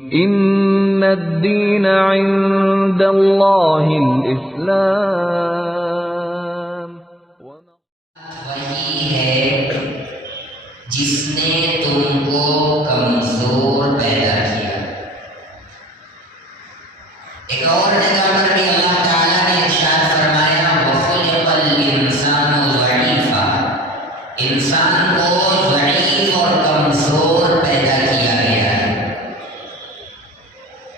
ان الدین عند اللہ الاسلام. وہی ہے جس نے تم کو کمزور پیدا کیا. ایک اور جگہ پر بھی اللہ تعالیٰ نے ارشاد فرمایا وَخُلِقَ الْإِنسَانُ ضَعِيفًا، انسان کو ضعیف اور کمزور پیدا کیا گیا ہے.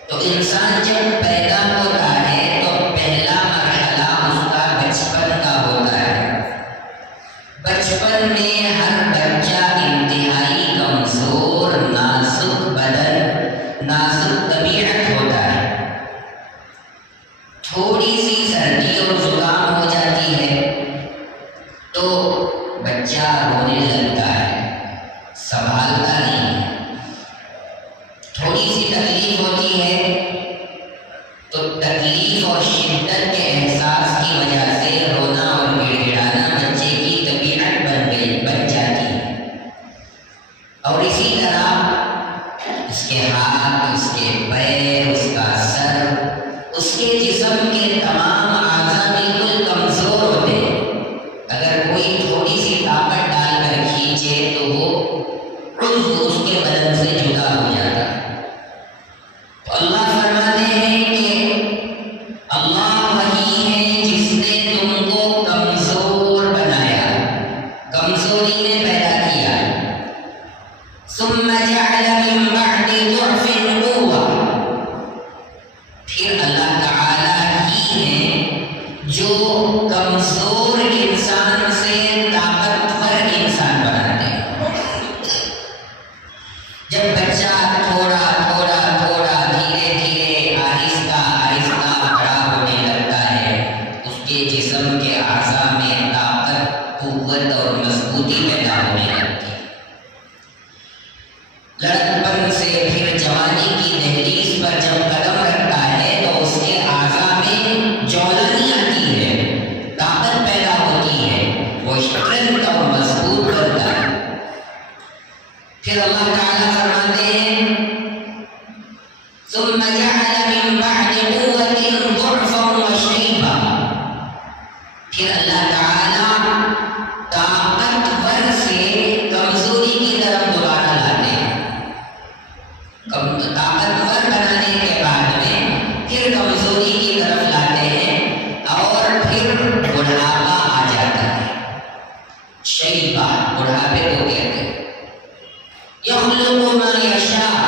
تو انسان جب پیدا ہوتا ہے تو پہلا مرحلہ اس کا بچپن کا ہوتا ہے. بچپن میں ہر بچہ انتہائی کمزور، نازک بدن، نازک طبیعت ہوتا ہے. تھوڑی سی سردی اور زکام ہو جاتی ہے تو بچہ رونے لگتا ہے، سنبھالتا نہیں ہے. تھوڑی سی تکلیف ہوتی ہے تو تکلیف اور شدت کے احساس کی وجہ سے رونا اور گڑ گڑانا بچے کی طبیعت بن جاتی ہے. اور اسی طرح اس کے ہاتھ، اس کے پیر، اس کا سر، اس کے جسم کے تمام اعضاء بالکل کمزور ہوتے ہیں. اگر کوئی تھوڑی سی طاقت ڈال کر کھینچے تو وہ عضو اس کے بدن سے جدا ہو جاتا ہے. تو اللہ فرماتے ہیں کہ اللہ وہی ہے جس نے تم کو کمزور بنایا، کمزوری میں پیدا کیا. ثم جعل من بعد ضعف قوة، پھر اللہ تعالیٰ ہی ہے جو کمزور انسان سے طاقتور انسان بناتے ہیں. جب بچہ تھوڑا تھوڑا تھوڑا دھیرے دھیرے آہستہ آہستہ بڑا ہونے لگتا ہے، اس کے جسم کے اعضاء میں طاقت، قوت اور مضبوطی پیدا ہونے لگتی ہے. لڑکپن سے پھر جوانی کی دہلیز پر جب قدم رکھتا ہے تو اس کے اعضاء میں جولانی آتی ہے، طاقت پیدا ہوتی ہے، وہ اسٹرینتھ اور مضبوط بنتا ہے. پھر اللہ تعالیٰ فرماتے ہیں ثم جعل من بعد قوة ضعفا وشيبا، پھر اللہ تعالیٰ طاقتور سے کمزوری کی طرف دوبارہ لاتے ہیں. طاقتور بنانے کے بعد میں پھر کمزوری کی طرف لاتے ہیں اور پھر بڑھاپا آ جاتا ہے. شیبہ بڑھاپے کو کہتے ہیں. یخلق ما یشاء،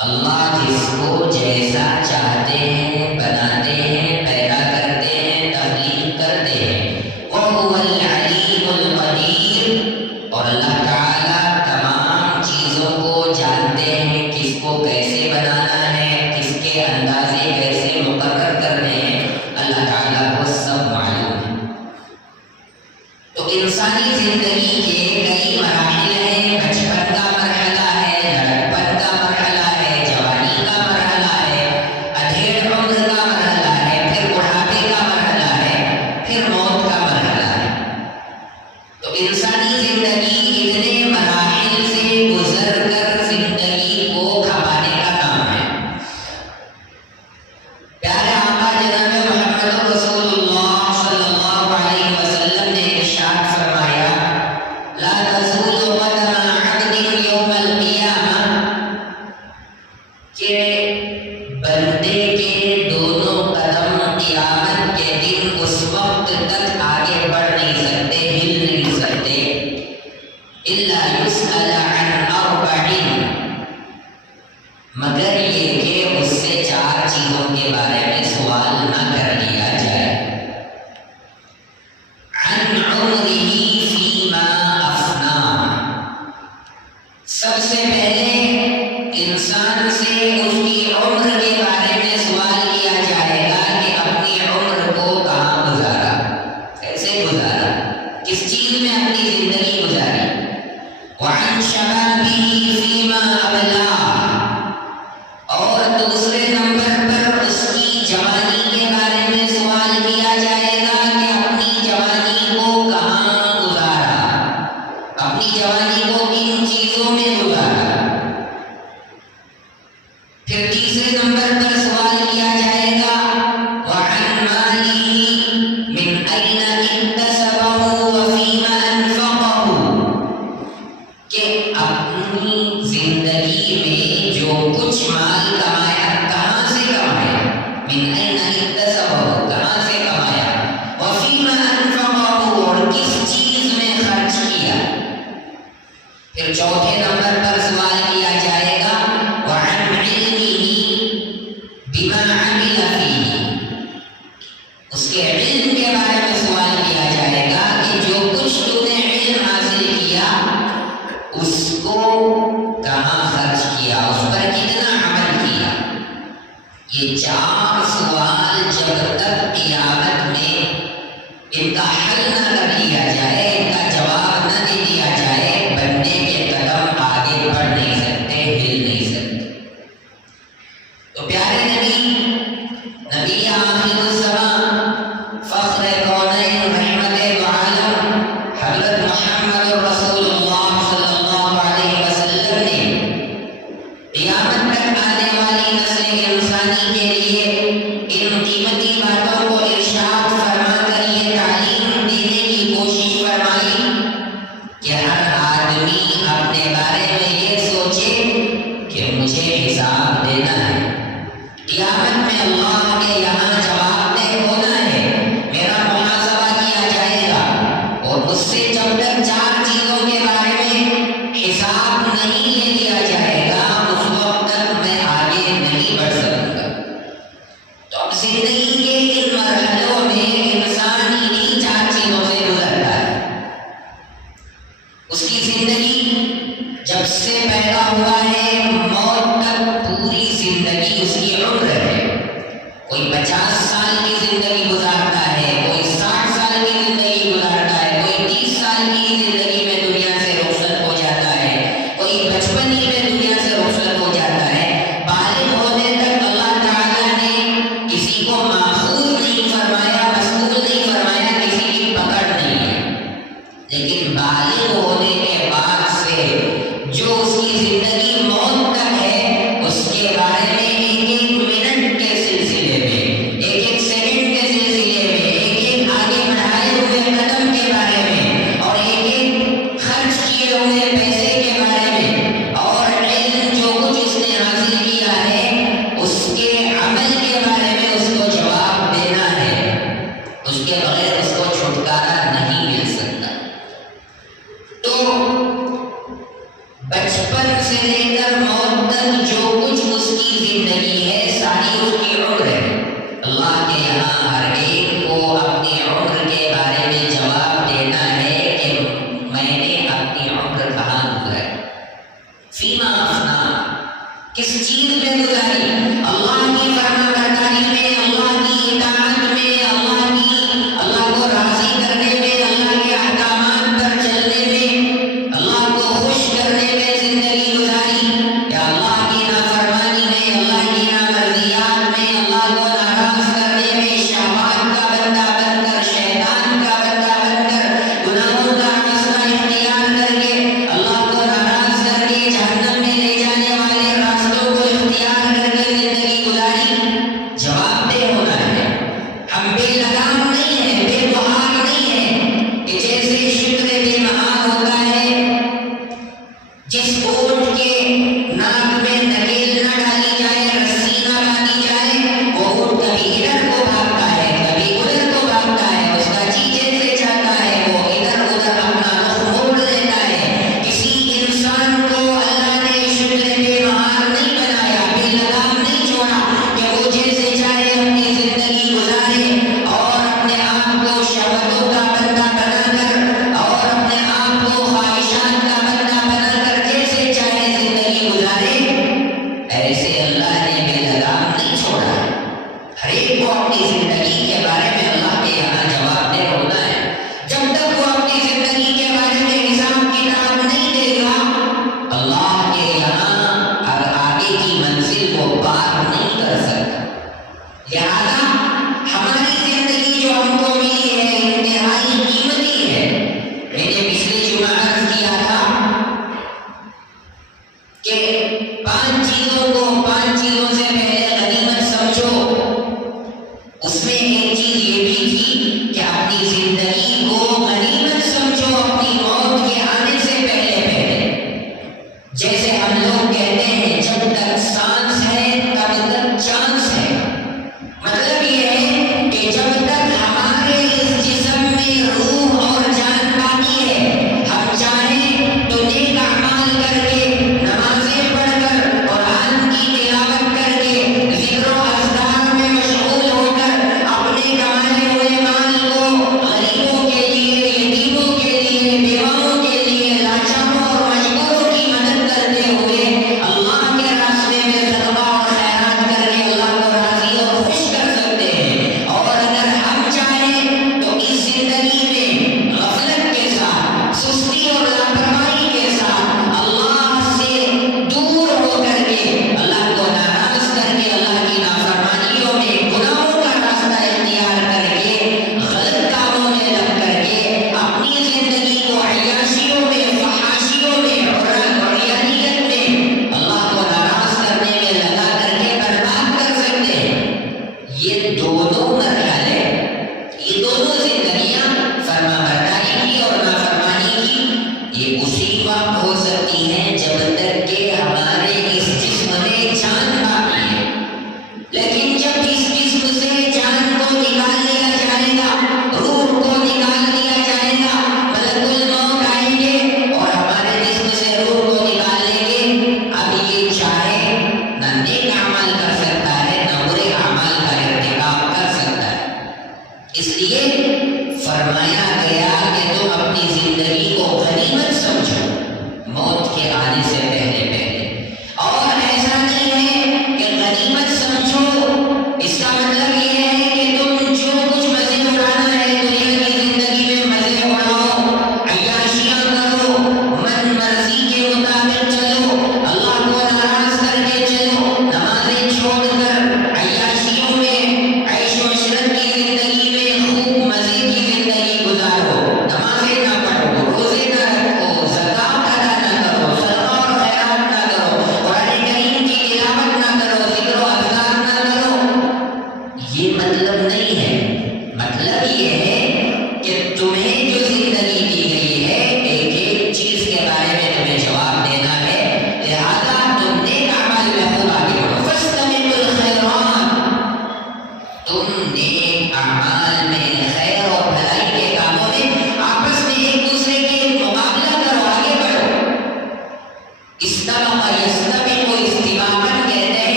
اللہ جس کو جیسا چاہتے ہیں بناتے ہیں، پیدا کرتے ہیں، تخلیق کرتے ہیں. وَهُوَ الْعَلِيمُ الْقَدِيرُ، اور اللہ تعالیٰ تمام چیزوں کو جانتے ہیں، کس کو کیسے بنانا ہے، کس کے اندازے کیسے مقرر کرنے ہیں، اللہ تعالیٰ کو سب معلوم ہے. تو انسانی زندگی کے کئی مراحل ہیں. بچپن کا مرحلہ ہے، لڑکپن کا مرحلہ ہے، جوانی کا مرحلہ ہے، ادھیڑ عمر کا مرحلہ ہے، پھر بڑھاپے کا مرحلہ ہے، پھر موت کا مرحلہ ہے. تو انسانی زندگی اتنے مراحل سے گزر کر زندگی کو کھپانے کا کام ہے. پیارے آقا جناب محمد رسول اللہ صلی اللہ علیہ وسلم نے ارشاد فرمایا لا تزول قدم عبد یوم القیامہ، کہ بندے کے دونوں قدم قیامت کے دن اس وقت تک آگے بڑھ نہیں سکتے، ہل نہیں سکتے. الا یسأل عن اربع، مگر یہ کہ اس سے چار چیزوں کے بارے میں سوال نہ کر لیا جائے. عن عمرہ فیما افناہ، سب سے پہلے انسان سے اس کی عمر کے بارے میں سوال کیا جائے گا کہ اپنی عمر کو کہاں گزارا، کیسے گزارا، کس چیز میں اپنی زندگی گزاری. وعن شبابہ فیما ابلاہ، اور دوسرے نمبر پر اس کی جوانی کے بارے میں سوال کیا جائے گا کہ اپنی جوانی کو کہاں گزارا، اپنی جوانی کو کن چیزوں میں گزارا. پھر تیسرے نمبر پر سوال کیا جائے گا وَعَنْ مَالِهِ مِنْ أَيْنَ اكْتَسَبَهُ وَفِيمَ أَنْفَقَهُ، کہ اپنی زندگی میں جو کچھ مال کمایا کہاں سے کمایا، مِنْ أَيْنَ اكْتَسَبَهُ کہاں سے کمایا، وَفِيمَ أَنْفَقَهُ اور کس چیز میں خرچ کیا۔ پھر چوتھے نمبر پر سوال کیا جائے گا وَعَنْ بما عمل فيه، اس کے علم کے بارے میں سوال کیا جائے گا کہ جو کچھ تو نے علم حاصل کیا اس کو کہاں خرچ کیا، اس پر کتنا عمل کیا۔ یہ چار سوال جب تک قیامت میں ان کا حل نہ کر لیا جائے، ان کا جواب نہ دے دیا جائے، بندے کے قدم آگے بڑھ نہیں سکتے، ہل نہیں سکتے۔ تو پیارے نبی آخر الزمان فخر کونین رحمت عالم حضرت محمد رسول اللہ صلی اللہ علیہ وسلم نے قیامت تک آنے والی نسل انسانی کے لیے ان قیمتی باتوں کو ارشاد فرما کر یہ تعلیم دینے کی کوشش فرمائی کہ ہر آدمی اپنے بارے میں یہ سوچے کہ مجھے حساب دینا ہے، قیامت میں اللہ کے یہاں جواب دہ ہونا ہے، میرا محاسبہ کیا جائے گا، اور مجھ سے جب تک چار چیزوں کے بارے میں حساب نہیں لے لیا جائے گا اس وقت تک میں آگے نہیں بڑھ سکوں گا۔ تو اب زندگی کے ان مرحلوں میں انسان انہیں چار چیزوں سے گزرتا ہے۔ اس کی زندگی جب سے پیدا ہوا ہے موت تک پوری زندگی اس کی عمر ہے، کوئی 50 سال کی زندگی گزارتا ہے، کوئی 60 سال کی زندگی گزارتا ہے، کوئی 30 سال کی زندگی میں دنیا سے رخصت ہو جاتا ہے، کوئی 55 میں دنیا سے رخصت ہو جاتا ہے۔ بالغ ہونے تک اللہ تعالیٰ نے کسی کو ماخوذ نہیں فرمایا، مسئول نہیں فرمایا، کسی کی پکڑ نہیں ہے، لیکن بالغ ہونے کے بعد سے جو اس کی زندگی موت تک ہے اس کے بارے میں ایک ایک منٹ کے سلسلے میں، ایک ایک سیکنڈ کے سلسلے میں، ایک ایک آگے بڑھائے ہوئے قدم کے بارے میں، اور ایک ایک خرچ کیے ہوئے پیسے کے بارے میں، اور علم جو کچھ اس نے حاصل کیا ہے اس کے عمل کے بارے میں اس کو جواب دینا ہے، اس کے بغیر اس کو چھٹکارا نہیں مل سکتا۔ تو بچپن سے لے کر موت تک جو کچھ اس کی زندگی ہے ساری اس کی عمر ہے۔ اللہ کے یہاں ہر ایک کو اپنی عمر کے بارے میں جواب دینا ہے کہ میں نے اپنی عمر کہاں گزاری، فیما افنا، کس چیز میں گزاری، اللہ کی فرما برداری میں، اللہ کی اطاعت میں، اللہ کو راضی کرنے میں، اللہ کے احکامات پر چلنے میں، اللہ کو خوش کرنے میں زندگی گزاری، یا اللہ کی نافرمانی میں، اللہ کی نامرضیات میں، اللہ کو ناراض کرنے میں، شہوات کا بندہ بن کر، شیطان کا بندہ بن کر، گناہوں کا راستہ اختیار کر کے، اللہ کو ناراض کر کے جہنم میں لے جانے والے راستوں کو اختیار کر کے زندگی گزاری۔ جواب دہ ہونا ہے، ہم بے لگام نہیں ہیں، بے بہار نہیں ہیں کہ جیسے شکر بے بہار ہوتا ہے، جس اونٹ کے ناک میں نکیل نہ ڈالی جائے، رسی نہ باندھی جائے، وہ اونٹ کبھی ادھر کو بھاگتا ہے، کبھی ادھر کو بھاگتا ہے، اس کا جی جیسے چاہتا ہے وہ ادھر ادھر اپنا رخ موڑ لیتا ہے۔ کسی انسان کو اللہ نے شکر بے بہار نہیں بنایا، بے لگام نہیں چھوڑا کہ وہ جیسے چاہے اپنی زندگی گزارے اور اپنے آپ کو شہوتوں کا بندہ بنا کر اور اپنے آپ کو خواہشات کا بندہ بنا کر جیسے چاہے زندگی گزارے، ایسے اللہ نے بے لگام نہیں چھوڑا ہے۔ ہر ایک کو اپنی زندگی کے بارے میں اللہ کے یہاں جواب دہ ہونا ہے۔ جب تک وہ اپنی زندگی کے بارے میں حساب کتاب نہیں دے گا اللہ کے یہاں آگے کی منزل کو پار نہیں کر سکتا۔ لہذا ہماری زندگی جو ہم کو ملی ہے انتہائی قیمتی ہے۔ میں نے پچھلے جمعہ عرض کیا تھا کہ پانچ چیزوں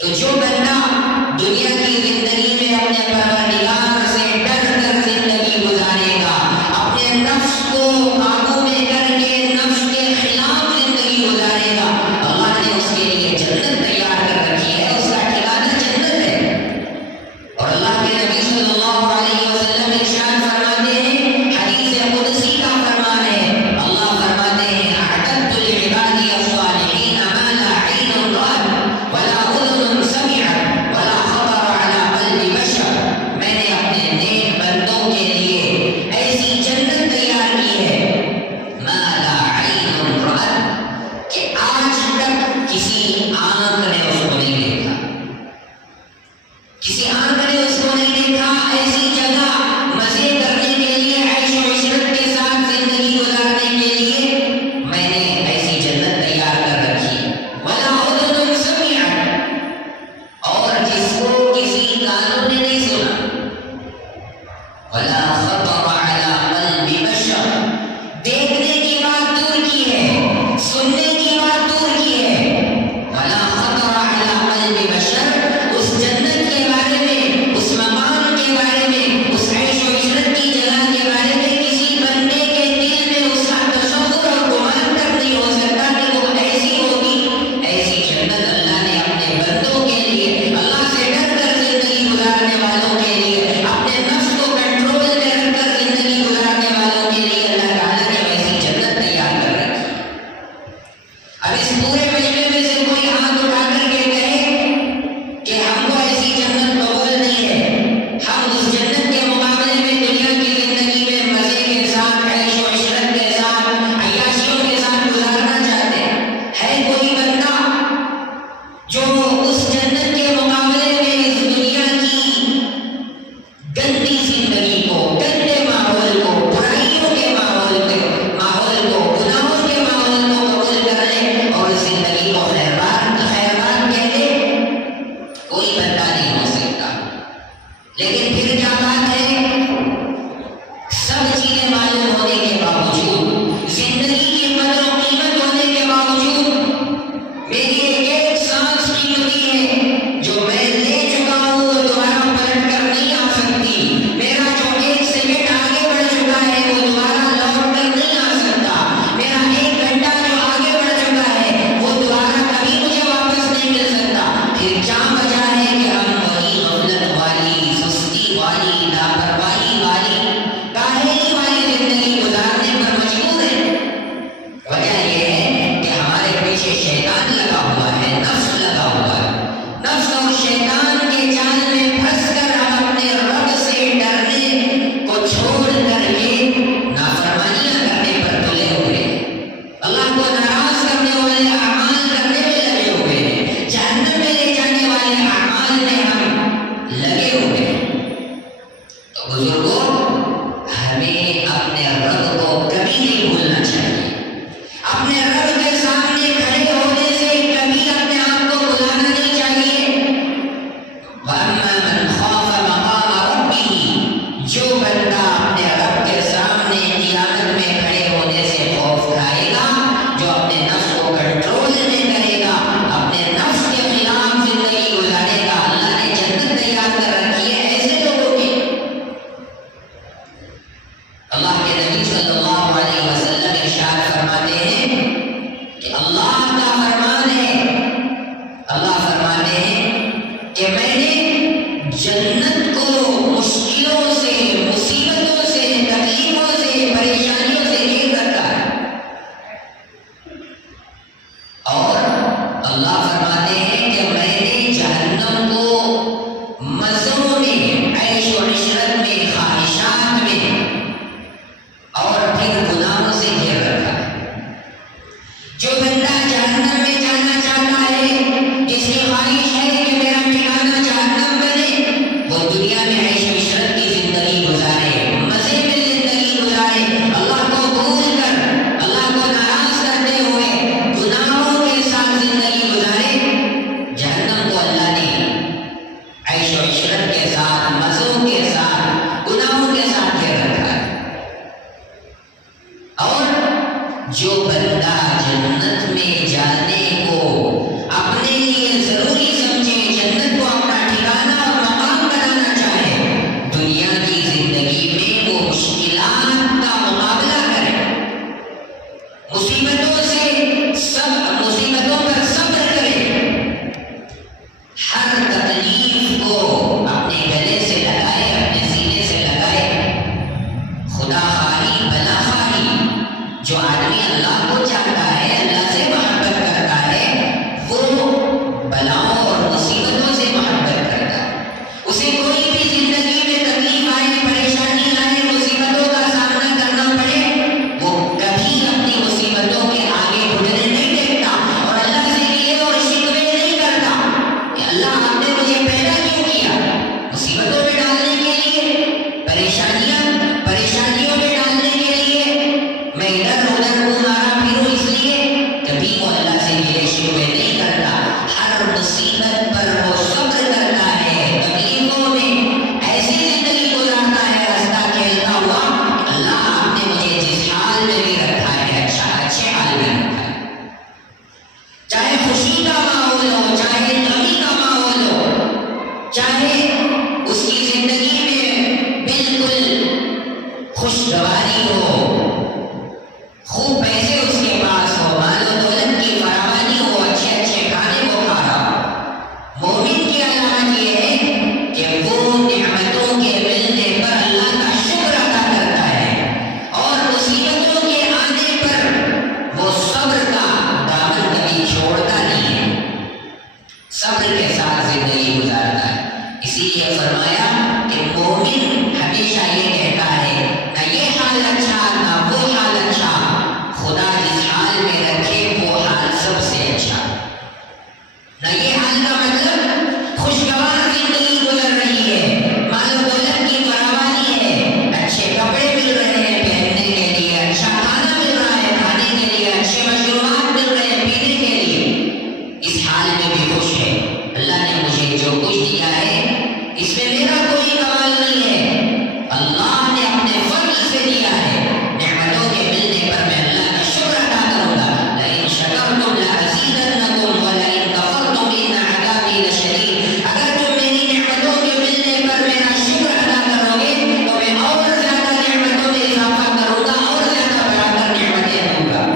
تو جو بندہ دنیا کی زندگی میں اپنے پروردگار سے ڈر کر زندگی گزارے گا، اپنے نفس کو قابو میں کر کے نفس کے خلاف زندگی گزارے گا، اللہ نے اس کے لیے جنت تیار کر رکھی ہے، اس کا ٹھکانہ جنت ہے۔ اور اللہ کے نبی صلی اللہ علیہ وسلم ارشاد فرماتے ہیں، حدیث قدسی کا فرمان ہے، اللہ فرماتے ہیں اعددت لعبادی الصالحین ما لا عین رأت ولا اذن سمعت ولا خطر علی قلب بشر، میں نے اپنے نیک بندوں کے لیے ایسی جنت تیار کی ہے ما لا عین رأت کہ آج تک کسی آنکھ نے اس کو نہیں دیکھا، کسی آنکھ نے اس کو نہیں دیکھا، ایسی جگہ مزے کرنے کے لیے، عیش و عشرت کے ساتھ زندگی گزارنے کے لیے میں نے ایسی جنت تیار کر رکھی، ولا اذن سمعت، اور جس کو کسی کانوں نے نہیں سنا، ولا خطر علی قلب بشر، دیکھنے کی بات دور کی ہے، سننے کی بات دور کی ہے، ولا خطر علی قلب بشر، اس جنت کے بارے میں، اس مقام کے بارے میں، اس عیش و عشرت کی جگہ کے بارے میں کسی بندے کے دل میں اس کا تصور اور گمان تک نہیں ہو سکتا کہ وہ ایسی ہوگی۔ ایسی جنت اللہ نے اپنے بندوں کے لیے، اللہ سے ڈر کر زندگی گزارنے والوں کے لیے، اپنے نفس کو کنٹرول میں رکھ کر زندگی گزارنے والوں کے لیے اللہ تعالیٰ نے ایسی جنت تیار کر رکھی۔ اب اس پورے مجمع میں سے کوئی ہاتھ اٹھا کر کے کہے کہ ہم کو ایسی جنت قبول نہیں ہے، ہم اس جنت کے مقابلے میں دنیا کی زندگی میں مزے کے ساتھ، عیش و عشرت کے ساتھ، عیاشیوں کے ساتھ گزارنا چاہتے ہیں، ہے کوئی بندہ جو اس جنت کے مقابلے میں اس دنیا کی گندی زندگی کو، گندے ماحول کو، برائیوں کے ماحول کو، گناہوں کے ماحول کو قبول کر لے اور زندگی کو خیرات کہہ دے؟ کوئی بندہ نہیں ہو سکتا۔ لیکن پھر کیا بات ہے، سب چیزیں معلوم ہونے کے باوجود، زندگی کی قدر و قیمت ہونے کے باوجود، میری ایک سانس قیمتی ہے، جو میں لے چکا ہوں وہ دوبارہ پلٹ کر نہیں آ سکتی، میرا جو ایک سیکنڈ آگے بڑھ چکا ہے وہ دوبارہ لوٹ کر نہیں آ سکتا، میرا ایک گھنٹہ جو آگے بڑھ چکا ہے وہ دوبارہ کبھی مجھے واپس نہیں مل سکتا۔ پھر کیا وجہ ہے کہ ہم وہی غفلت والی، سستی والی، لاپرواہی والی، کاہلی والی زندگی گزارنے پر مجبور ہیں؟ وجہ یہ ہے کہ ہمارے پیچھے شیطان لگا ہوا ہے، نفس لگا ہوا ہے، نفس اور شیطان کے جال میں پھنس کر ہم اپنے رب سے ڈرنے کو چھوڑ کر کے نافرمانیاں کرنے پر تلے ہوئے ہیں، اللہ کو ناراض کرنے والے اعمال کرنے میں لگے ہوئے ہیں، جہنم میں لے جانے والے اعمال میں ہم لگے ہوئے ہیں۔ تو بزرگوں، ہمیں اپنے رب کو کبھی نہیں بھولنا چاہیے، اپنے رب کے سامنے کھڑے ہونے سے کبھی اپنے آپ کو بھلانا نہیں چاہیے۔ وَأَمَّا مَنْ خَافَ مَقَامَ رَبِّهِ، جو بندہ اپنے رب کے سامنے قیامت میں کھڑے ہونے سے خوف کھائے گا، جو اپنے نفس کو کنٹرول میں کرے گا، اپنے نفس کے خلاف زندگی گزارے گا، اللہ نے جنت تیار کر رکھی ہے ایسے لوگوں کی۔ اللہ کے نبی صلی اللہ علیہ وسلم ارشاد فرماتے ہیں کہ اللہ کا فرمان ہے، اللہ فرماتے ہیں کہ میں نے جنت کو مشکلوں سے، مصیبتوں سے، تکلیفوں سے، پریشانیوں سے گھیر رکھا ہے، اور اللہ فرماتے ہیں کہ میں نے جہنم کو مزوں میں، عیش و عشرت میں، خواہشات میں اور پھر گناہوں سے گھیر رکھا ہے۔ جو بندہ جہنم میں جانا چاہتا ہے، جس کی خواہش ہے کہ میرا ٹھکانہ جہنم بنے، وہ دنیا میں عیش و عشرت کی زندگی گزارے، مزے میں زندگی گزارے، اللہ کو بھول کر، اللہ کو ناراض کرتے ہوئے گناہوں کے ساتھ زندگی گزارے، جہنم کو اللہ نے عیش و عشرت کے ساتھ، مزوں کے ساتھ، گناہوں کے ساتھ گھیر رکھا ہے۔ اور جو بندہ جنت میں جانے کو اپنے لیے ضروری سمجھے، ہر تکلیف کو اپنے گلے سے لگائے، اپنے سینے سے لگائے. خدا خواہی بلا خواہی، جو آدمی اللہ کو چاہتا ہے، اللہ سے محبت کرتا ہے، وہ بلاؤں اور مصیبتوں سے محبت کرتا ہے. اسے کوئی بھی زندگی میں تکلیف آئے، پریشانی آئے، مصیبتوں کا سامنا کرنا پڑے، وہ کبھی اپنی مصیبتوں کے آگے گھٹنے نہیں ٹیکتا اور اللہ سے گلے اور شکوے نہیں کرتا کہ اللہ آپ نے مجھے پیدا کیوں کیا؟ مصیبتوں میں ڈالنے کے لیے، پریشانیوں میں ڈالنے کے لیے، میں ادھر ادھر گھومارا پھروں اس لیے. کبھی وہ اللہ سے گلے شکوے نہیں کرتا. ہر مصیبت پر وہ صبر کرتا ہے، تکلیفوں میں ایسی زندگی گزارتا ہے رستہ کھیلتا ہوا. اللہ آپ نے مجھے جس حال میں بھی رکھا ہے، اچھے حال میں رکھا ہے. چاہے خوشی کا ماحول ہو، چاہے غمی کا ماحول ہو، چاہے اس کی زندگی میں بالکل خوشگواری ہو، خوب پیسے اس کے پاس ہو، مال و دولت کی فراوانی ہو، اچھے اچھے کھانے کو کھا رہا ہو، مومن کی علامت یہ ہے کہ وہ نعمتوں کے ملنے پر اللہ کا شکر ادا کرتا ہے اور مصیبتوں کے آنے پر وہ صبر کا دامن کبھی چھوڑتا نہیں ہے، صبر کے ساتھ زندگی گزارتا ہے. اسی لیے فرمایا کہ مومن ہمیشہ یہ کہتا ہے نہ یہ حال اچھا نہ وہ حال اچھا، خدا جس حال میں رکھے وہ حال سب سے اچھا. نہ یہ حال کا مطلب خوشگوار زندگی گزر رہی ہے، مال و دولت کی فراوانی ہے، اچھے کپڑے مل رہے ہیں پہننے کے لیے، اچھا کھانا مل رہا ہے کھانے کے لیے، اچھے مشروبات مل رہے ہیں پینے کے لیے، اس حال میں بھی خوش ہے. اللہ نے مجھے جو کچھ دیا ہے اس میں میرا کوئی کمال نہیں ہے، اللہ نے اپنے فضل سے دیا ہے. نعمتوں کے ملنے پر میں اللہ کا شکر ادا کروں گا. لئن شکرتم لأزیدنکم ولئن کفرتم ان عذابی لشدید. اگر تم میری نعمتوں کے ملنے پر میرا شکر ادا کرو گے تو میں اور زیادہ نعمتوں میں اضافہ کروں گا، اور زیادہ بڑھا کر نعمتیں دوں گا.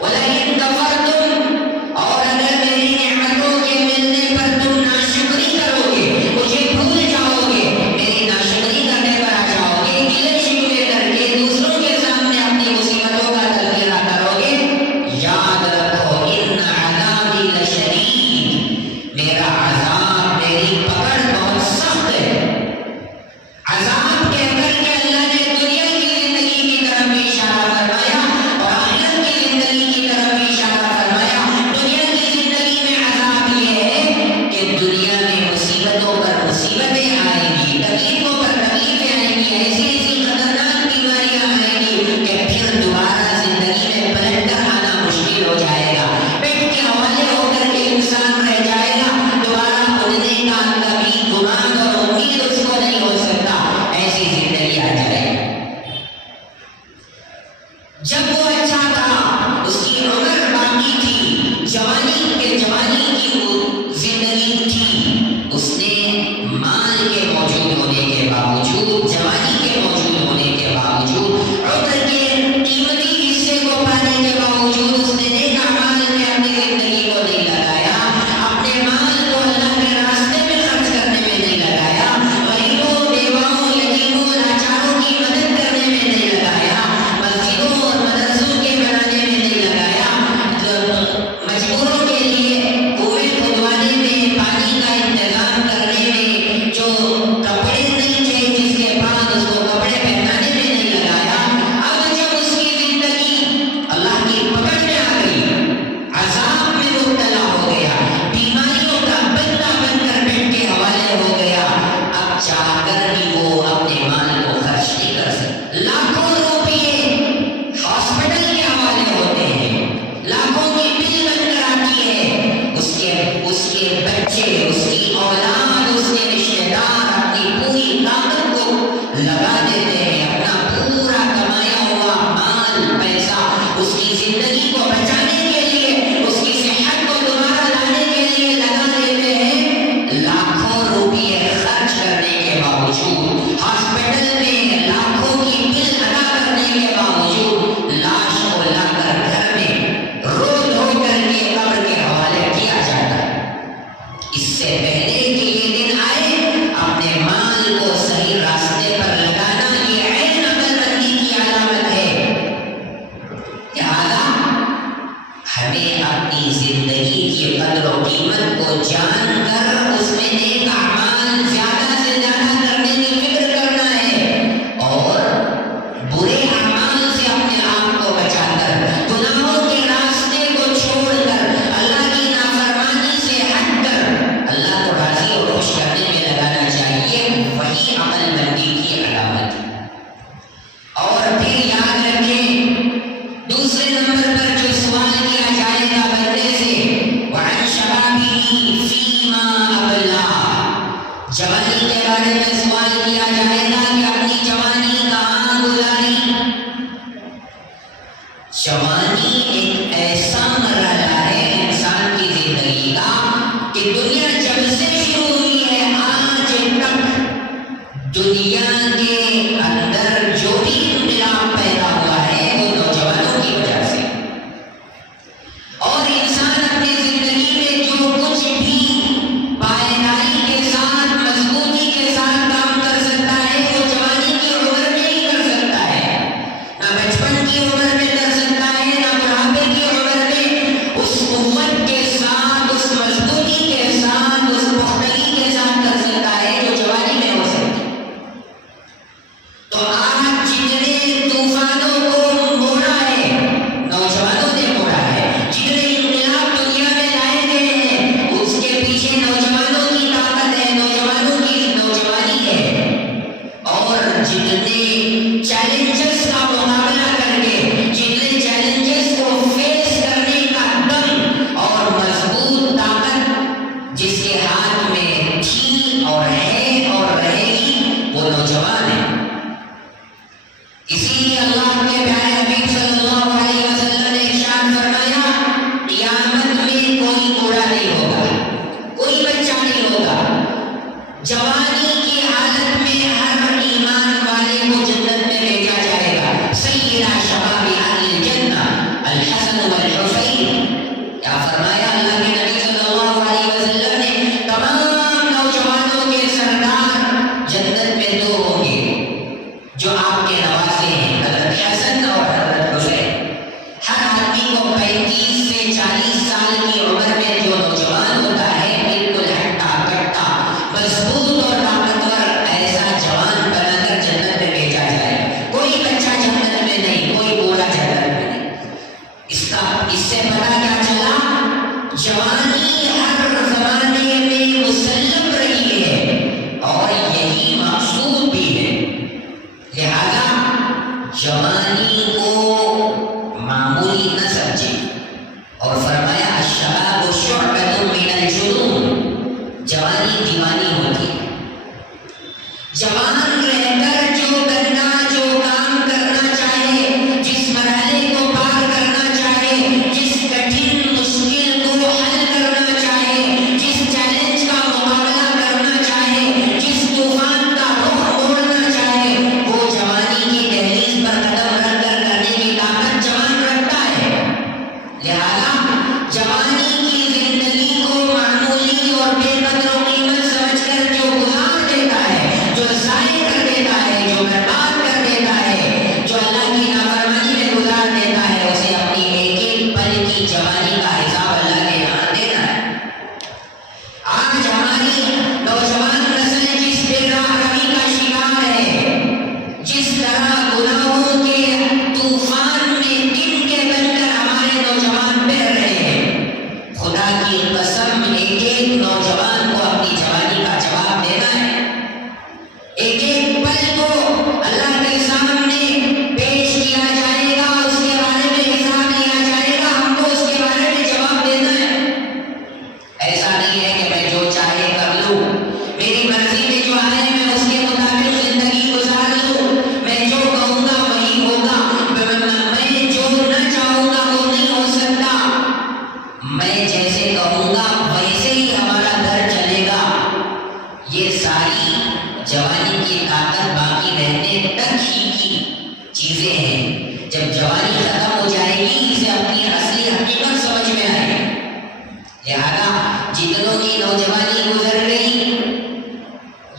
ولئن کفرتم، اور اگر میری نعمتوں کے ملنے پر تم ناشکری کرو گے، مجھے بھول جاؤ گے، میری ناشکری کرنے پر آ جاؤ گے، گلے شکوے بارے میں سوال کیا جائے گا کہ اپنی جوانی کہاں گزاری؟ جوانی ایک ایسا مرحلہ ہے انسان کی زندگی کا کہ دنیا جب سے شروع ہوئی ہے آج تک دنیا کے اندر جو بھی انقلاب پیدا ہوا ہے وہ نوجوانوں کی وجہ سے، اور انسان اپنی زندگی میں جو کچھ بھی پائیداری کے ساتھ مضبوطی کے ساتھ کام کر سکتا ہے وہ جوانی کی عمر میں ہی کر سکتا ہے، نہ بچپن کی عمر میں کر سکتا ہے نہ بڑھاپے کی عمر میں اس قوت کے ساتھ اس مضبوطی کے ساتھ اس پختگی کے ساتھ کر سکتا ہے جو جوانی میں ہو سکتی۔ تو آج جتنے طوفانوں کو موڑا ہے نوجوانوں نے موڑا ہے، جتنے انقلاب دنیا میں لائے گئے ہیں اس کے پیچھے نوجوانوں کی طاقت ہے، نوجوانوں کی نوجوانی ہے، اور جتنے چیلنجز کا مقابلہ کر کے جتنے چیلنجز کو فیس کرنے کا دم اور مضبوط طاقت جس کے ہاتھ میں تھی اور ہے اور رہے گی وہ نوجوان ہے۔ اسی لیے اللہ کے پیارے حبیب صلی اللہ علیہ وسلم نے ارشاد فرمایا قیامت میں کوئی بوڑھا نہیں ہوگا، کوئی بچہ نہیں ہوگا، جوانی کی حالت میں ہر ایمان والے کو جنت میں بھیجا جائے گا۔ سیدہ شباب اہل الجنہ الحسن والحسین، کیا فرمایا اللہ کے نبی صلی اللہ علیہ وسلم نے؟ تمام نوجوانوں کے سردار جنت میں دو ہوں گے جو آپ کے نواسے ہیں، حضرت حسن اور حضرت حسین۔ ہر آدمی کو 35 سے 40 سال کی عمر میں جو نوجوان ہوتا ہے بالکل ہٹا کٹا مضبوط اور طاقتور ایسا جوان بنا کر جنت میں بھیجا جائے، کوئی بچہ جنت میں نہیں، کوئی بوڑھا جنت میں نہیں۔ اس سے پتہ کیا چلا؟ جوانی ہر زمانے میں مسلم رہی ہے اور یہی مقصود بھی ہے، لہذا جوانی کو معمولی نہ سمجھیں، اور فرمایا الشباب شعبۃ من الجنون، جوانی دیوانی ہوتی ہے۔ جوان رہ کر جو کرنا، جو کام کرنا چاہے، جس مرحلے کو پار کرنا چاہے، جس کٹھن مشکل کو حل کرنا چاہے، جس چیلنج کا مقابلہ کرنا چاہے، جس طوفان کا رخ موڑنا چاہے، وہ جوانی کی دہلیز پر قدم رکھ کر کرنے کی طاقت جوان رکھتا ہے۔ لہذا جوانی کی زندگی کو معمولی اور بے قدر و قیمت سمجھ کر جو گزار دیتا ہے، جو ضائع کر دیتا ہے، جو برباد کر دیتا ہے، جو اللہ کی نافرمانی میں گزار دیتا ہے، اسے اپنی ایک ایک پل کی جوانی کا حساب اللہ کے یہاں دینا ہے۔ آج ہماری نوجوان نسل جس بے راہ روی کا شکار ہے، جس طرح گناہوں کے طوفان میں دن کے بن کر ہمارے نوجوان بہہ رہے ہیں، خدا کی قسم ایک ایک نوجوان کو اپنی جوانی کا جواب دینا ہے۔ ایک ایک پل کو اللہ کے سامنے پیش کیا جائے گا، اس کے بارے میں حساب لیا جائے گا، ہم کو اس کے بارے میں جواب دینا ہے۔ ایسا نہیں ہے کہ میں جو چاہے کر لوں، میری مرضی میں جو آئے میں اس کے مطابق زندگی گزار لوں، میں جو کہوں گا وہی ہوگا، میں جو نہ چاہوں گا وہ نہیں ہو سکتا، میں جیسے کہوں گا ویسے ہی ہمارا گھر چلے گا۔ یہ ساری جوانی کی طاقت باقی رہنے تک ہی کی چیزیں ہیں، جب جوانی ختم ہو جائے گی اسے اپنی اصلی حقیقت سمجھ میں آئے گی۔ لہذا جتنوں کی نوجوانی گزر گئی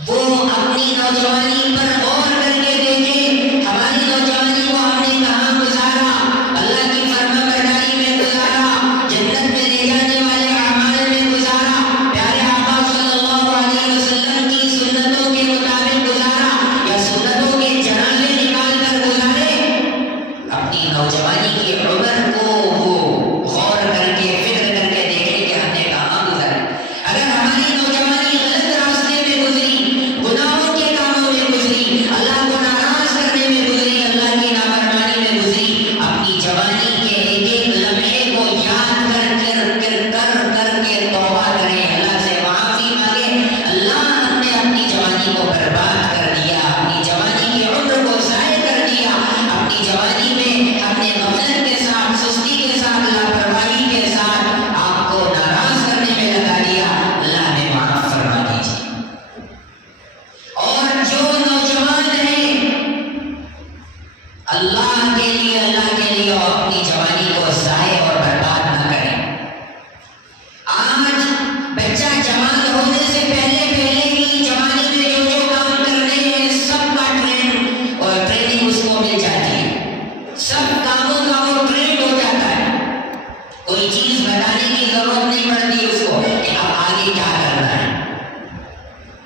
وہ اپنی نوجوانی پر غور کر کے دیکھیں، ہماری نوجوانی کو ہم نے کہاں گزارا؟ اللہ کی فرما برداری میں گزارا، جنت میں لے جانے والے اعمال میں گزارا، پیارے آقا صلی اللہ علیہ وسلم کی سنتوں کے مطابق گزارا، یا سنتوں کے جنازے نکال کر گزارے؟ اپنی نوجوانی کی عمر کو وہ غور کر کے فکر کر کے دیکھیں کہ ہم نے کہاں گزارا۔ اگر ہماری نوجوانی غلط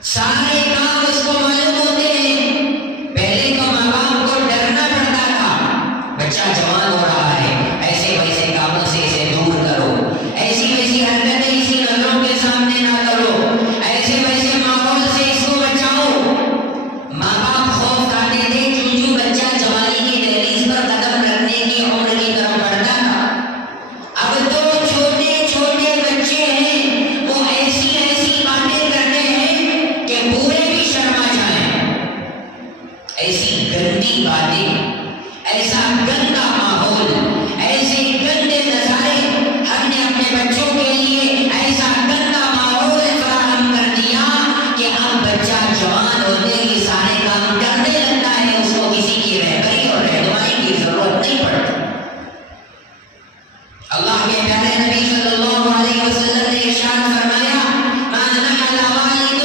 سارے کام اس کو معلوم ہوتے ہیں. پہلے تو ماں باپ کو ڈرنا پڑتا تھا، بچہ جوان ہو رہا ہے، ایسے ویسے کاموں سے اسے دور کرو، ایسی ویسی حرکتیں اسی نظروں کے سامنے نہ کرو، ایسے ویسے ماحول سے اس کو بچاؤ. ماں باپ خوف کھاتے تھے چونچو بچہ جوانی کی دہلیز پر قدم رکھنے کی عمر کی طرف بڑھتا تھا. اب تو چھوٹے چھوٹے بچے ہیں، وہ ایسی ایسی باتیں کرتے ہیں کہ بوڑھے بھی شرما جائیں. ایسی گندی باتیں، ایسا گندا ماحول، ایسے گندے نظارے ہم نے اپنے بچوں کے لیے ایسا گندا ماحول فراہم کر دیا کہ اب بچہ جوان ہوتے ہی سارے کام کرنے لگتا ہے، اس کو کسی کی رہبری اور رہنمائی کی ضرورت نہیں پڑتی. اللہ کے پیارے نبی صلی اللہ علیہ وسلم نے ارشاد فرمایا، ما نحل والد،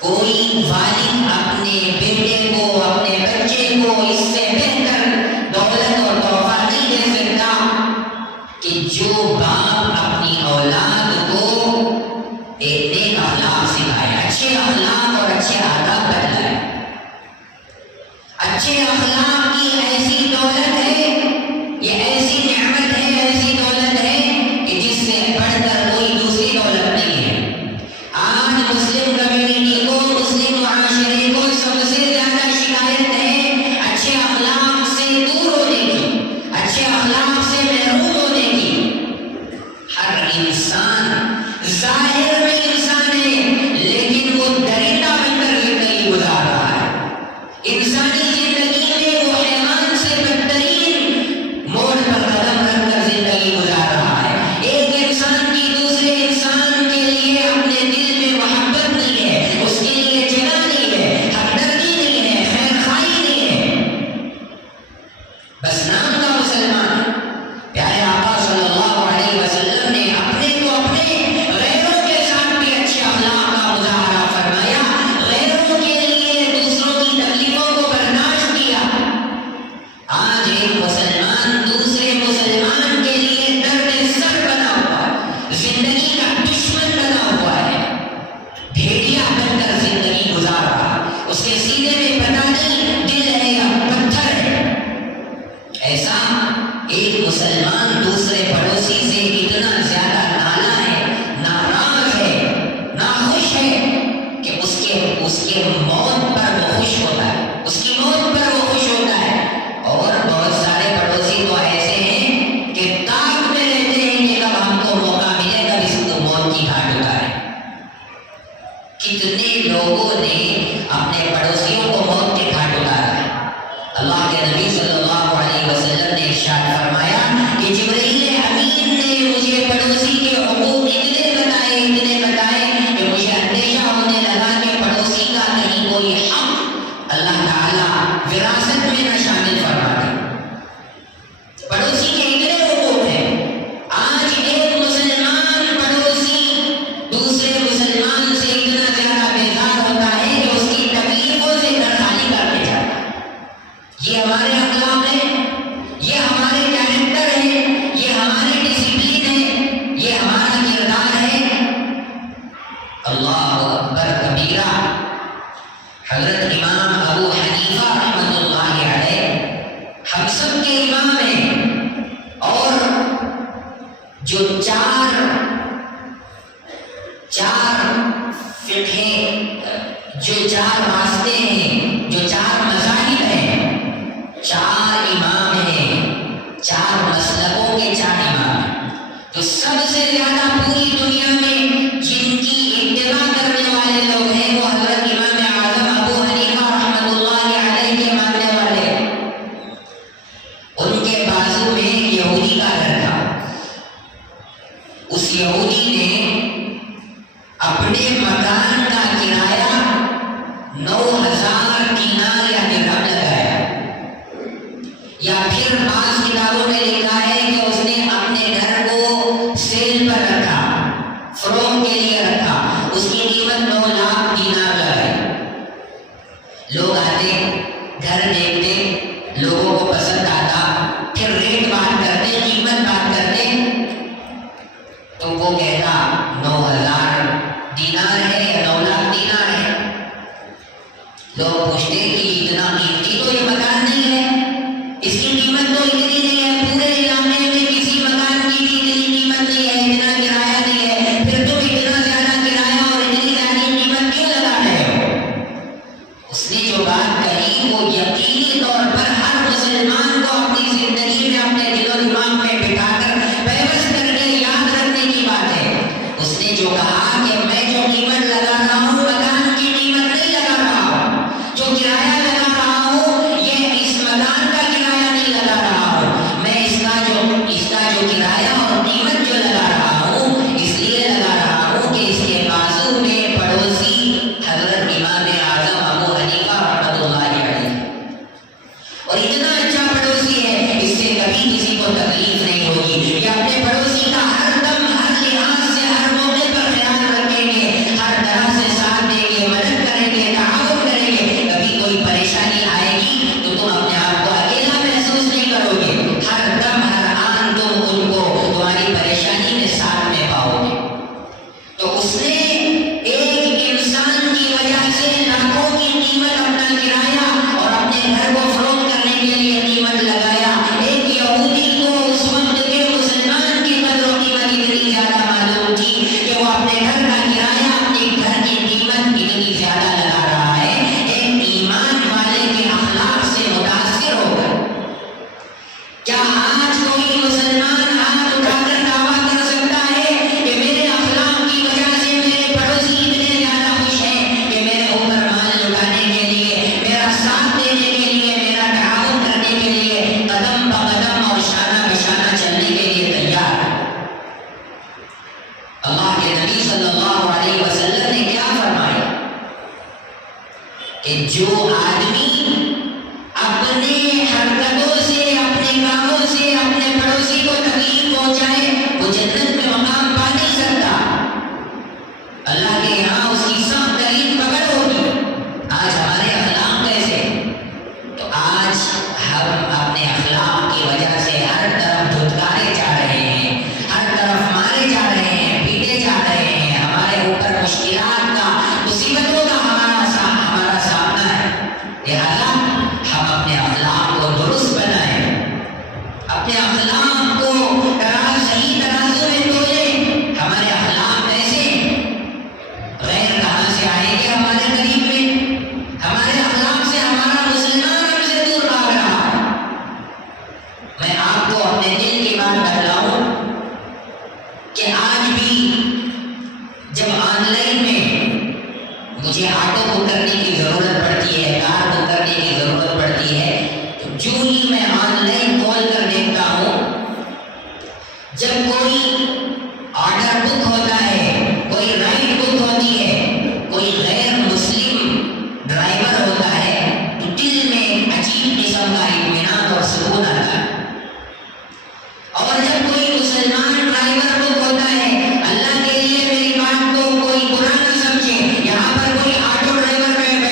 کوئی والد اپنے بیٹے کو، اپنے بچے کو اس سے بہتر دولت اور تحفہ نہیں دے سکتا کہ جو باپ اپنی اولاد کو نیک اخلاق سکھائے، اچھے اخلاق اور اچھے آداب بتلائے. اچھے اخلاق کی ایسی دولت ہے، یہ ایسی نعمت ہے، ایسی دولت ہے کہ جس سے بڑھ کر کوئی دوسری دولت نہیں ہے. آج مسلم کمیونٹی کو، مسلم معاشرے کو سب سے زیادہ شکایت ہے اچھے اخلاق سے دور ہونے کی، اچھے اخلاق سے محروم ہونے کی. ہر انسان ظاہر میں انسان ہے، لیکن وہ درندہ بن کر زندگی گزار رہا ہے. انسانی زندگی میں وہ حیوان سے بدترین موڑ پر قدم رکھ کر زندگی گزار رہا ہے. ایک انسان کی دوسرے انسان کے لیے اپنے دل میں محبت نہیں ہے، اس کے لیے جگہ نہیں ہے، ہمدردی نہیں ہے، خیر خواہی نہیں ہے، بس نام کا مسلمان. پیارے آقا صلی اللہ علیہ وسلم نے اپنے کو اپنے غیروں کے ساتھ بھی اچھے اخلاق کا مظاہرہ فرمایا، غیروں کے لیے دوسروں کی تکلیفوں کو برداشت کیا. آج ایک مسلمان دوسرے مسلمان کے لیے درد سر بنا ہوا ہے، زندگی کا دشمن بنا ہوا ہے، بھیڑیا بن کر زندگی گزار رہا ہے. اس کے سینے میں پتہ نہیں دل ہے یا پتھر ہے. ایسا ایک مسلمان دوسرے پڑوسی سے اتنا زیادہ نالا ہے، ناراض ہے، ناخوش ہے کہ اس کے موت پر وہ خوش ہوتا ہے، اس کی موت پر وہ خوش ہوتا ہے. اور بہت سارے پڑوسی تو ایسے ہیں کہ تاک میں رہتے ہیں کہ کب ہم کو موقع ملے کب اس کو موت کی گھاٹ اتارے. کتنے لوگوں نے اپنے پڑوسیوں کو موت کے گھاٹ اتارا ہے. اللہ کے نبی صلی اللہ علیہ وسلم نے ارشاد فرمایا کہ جبرائیل امین نے مجھے پڑوسی کے حقوق اتنے بتائے کہ مجھے اندیشہ ہونے لگا کہ پڑوسی کا کہیں کوئی حق اللہ تعالیٰ وراثت میں نہ شامل فرما دے. پڑوسی کے اتنے حقوق ہیں. آج ایک مسلمان پڑوسی دوسرے مسلمان سے اتنا زیادہ بیزار ہوتا ہے کہ اس کی تکلیفوں سے گھر خالی کر کے جاتا ہے. یہ ہمارے اخلاق ہیں، یہ ہمارے کیریکٹر ہے، یہ ہمارے ڈسپلن ہے، یہ ہمارا کردار ہے. اللہ اکبر کبیرہ. حضرت امام ابو حنیفہ رحمۃ اللہ علیہ ہم سب کے امام ہیں، اور جو چار فقہ، جو چار راستے ہیں، جو چار مذاہب ہیں، چار امام ہیں، چار مسلکوں کے چار امام ہیں. تو سب سے زیادہ پوری دنیا میں جن کی اتباع کرنے والے لوگ ہیں وہ حضرت امام اعظم ابو حنیفہ رحمۃ اللہ علیہ کے ماننے والے. ان کے بازو میں یہودی کا گھر تھا. اس یہودی نے اپنے مکان کا کرایہ 9,000 دینار یا درہم لگایا. یا پھر بعض کتابوں میں لکھا ہے کہ اس نے اپنے گھر کو سیل پر رکھا، فروخت کے لیے رکھا. اس کی قیمت 9 لاکھ دینار لگائی. لوگ آتے، گھر دیکھتے، لوگوں کو پسند آتا، پھر ریٹ بات کرتے، قیمت بات کرتے، تو وہ کہتا 9,000 دینار ہے یا 9 لاکھ دینار ہے. لوگ پوچھتے کہ اتنا قیمتی تو یہ مکان نہیں ہے، اس کی قیمت تو اتنی نہیں ہے، پورے علاقے میں کسی مکان کی بھی اتنی قیمت نہیں ہے، اتنا کرایہ نہیں ہے، پھر تم اتنا زیادہ کرایہ اور اتنی زیادہ قیمت کیوں لگا رہے ہو؟ اس نے جو بات کہی وہ یقینی طور پر ہر مسلمان کو اپنی زندگی میں اپنے دل و دماغ میں بٹھا کر پیوست کر کے یاد رکھنے کی بات ہے. اس نے جو کہا کہ میں جو قیمت لگا رہا ہوں مکان کی قیمت نہیں لگا رہا ہوں، جو کرایہ لگا رہا ہوں یہ اس مکان کا کرایہ نہیں لگا رہا ہوں، میں اس کا جو کرایہ اور قیمت جو لگا رہا ہوں اس لیے لگا رہا ہوں کہ اس کے بازو میں پڑوسی حضرت امام اعظم ابو حنیفہ رحمۃ اللہ علیہ اور اتنا اچھا پڑوسی ہے، اس سے کبھی کسی کو تکلیف نہیں ہوگی. یہ اپنے پڑوسی کا ہر دم ہر لحاظ سے ہر موقع پر خیال رکھیں گے، ہر طرح سے ساتھ دیں گے، مدد کریں گے، تعاون کریں گے. کبھی کوئی پریشانی آئے گی تو تم اپنے آپ کو اکیلا محسوس نہیں کرو گے، ہر دم ہر آن تم ان کو تمہاری پریشانی میں ساتھ میں پاؤ گے. تو اس نے ایک انسان کی وجہ سے لاکھوں کی قیمت اپنا کرایہ اور اپنے گھر کو فروخت کرنے کے لیے قیمت لگایا. ایک یہودی کو اس وقت کے مسلمان کی قدر و قیمت اتنی زیادہ معلوم تھی کہ وہ اپنے گھر کا کرایہ اپنے گھر کی قیمت اتنی زیادہ لگا رہا ہے. ایک ایمان والے کے اخلاق سے متاثر ہو کر کیا آج کوئی مسلمان ہاتھ اٹھا کر دعویٰ کر سکتا ہے کہ میرے اخلاق کی وجہ سے میرے پڑوسی اتنے زیادہ خوش ہیں کہ میرے اوپر مال لٹانے کے لیے، میرا ساتھ دینے کے لیے، میرا تعاون کرنے کے لیے قدم بقدم اور شانہ بشانہ چلنے کے لیے تیار ہے؟ اللہ کے نبی صلی اللہ علیہ وسلم نے کیا فرمایا کہ جو آدمی اپنے حرکتوں سے، اپنے کاموں سے اپنے پڑوسی کو تکلیف پہنچائے وہ جنت میں مقام پا نہیں سکتا. اللہ کے یہاں اس کی سخت ترین پکڑ ہوگی. آج ہمارے اخلاق کیسے؟ تو آج ہم اپنے اخلاق کی وجہ سے ہر طرف دھتکارے جا رہے ہیں، ہر طرف مارے جا رہے ہیں، پیٹے جا رہے ہیں. ہمارے اوپر مشکلات کا، مصیبتوں کا ہمارا سامنا ہے. لہذا ہم اپنے اخلاق کو درست بنائیں، اپنے اخلاق کو صحیح ترازو میں تولیں. ہمارے اخلاق کیسے؟ غیر کہاں سے آئیں گے ہمارے قریب میں؟ ہمارے اخلاق سے ہمارا مسلمان ہم سے دور بھاگ رہا ہے. میں آپ کو اپنے دل کی بات بتلاؤں کہ آج بھی جب آن لائن میں مجھے آٹو بک کرنے کی ضرورت پڑتی ہے، کار بک کرنے کی ضرورت پڑتی ہے، تو جو ہی میں آن لائن کھول کر دیکھتا ہوں، جب کوئی آرڈر بک ہوتا ہے، کوئی رائڈ بک ہوتی ہے، کوئی غیر مسلم ڈرائیور ہوتا ہے، تو دل میں عجیب قسم کا اطمینان اور سکون آتا ہے. اور جب کوئی مسلمان ڈرائیور بک ہوتا ہے، اللہ کے لیے میری بات کو کوئی برا نہ سمجھے، یہاں پر کوئی آٹو ڈرائیور میں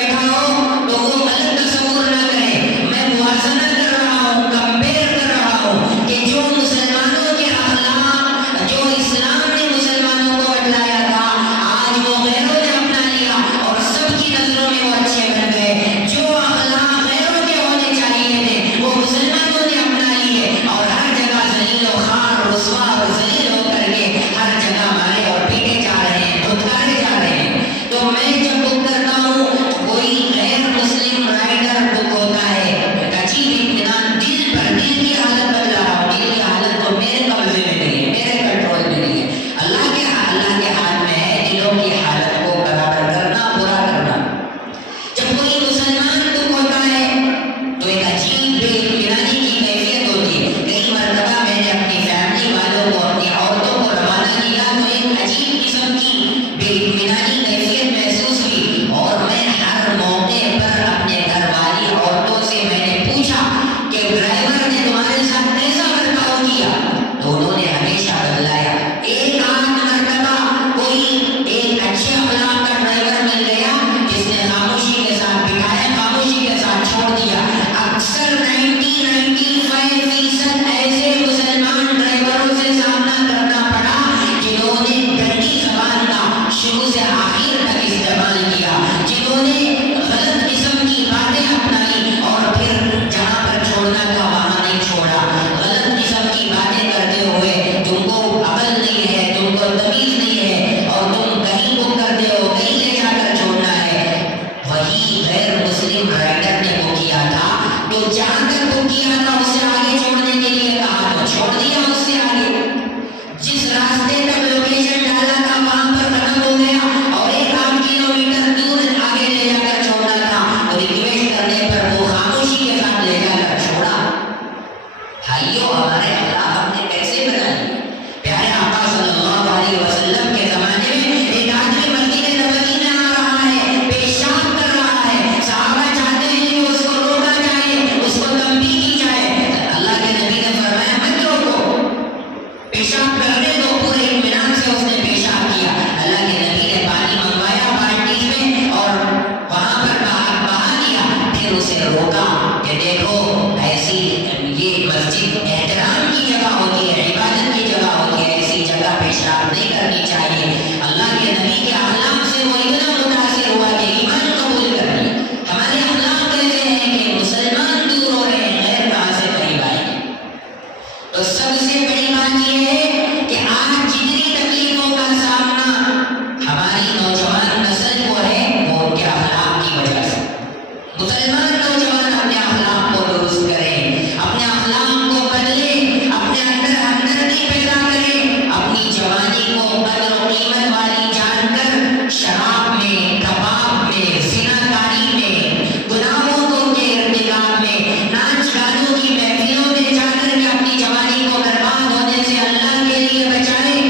مسلمان نوجوان اپنے اخلاق کو درست کریں، اپنے اخلاق کو بدلیں، اپنے اندر ہمدردی پیدا کریں، اپنی جوانی کو قدر و قیمت والی جان کر شراب میں، کباب میں، زنا کاری میں، گناہوں کے ارتکاب میں، ناچ گانوں کی محفلوں میں جا کر کے اپنی جوانی کو برباد ہونے سے اللہ کے لیے بچائیں۔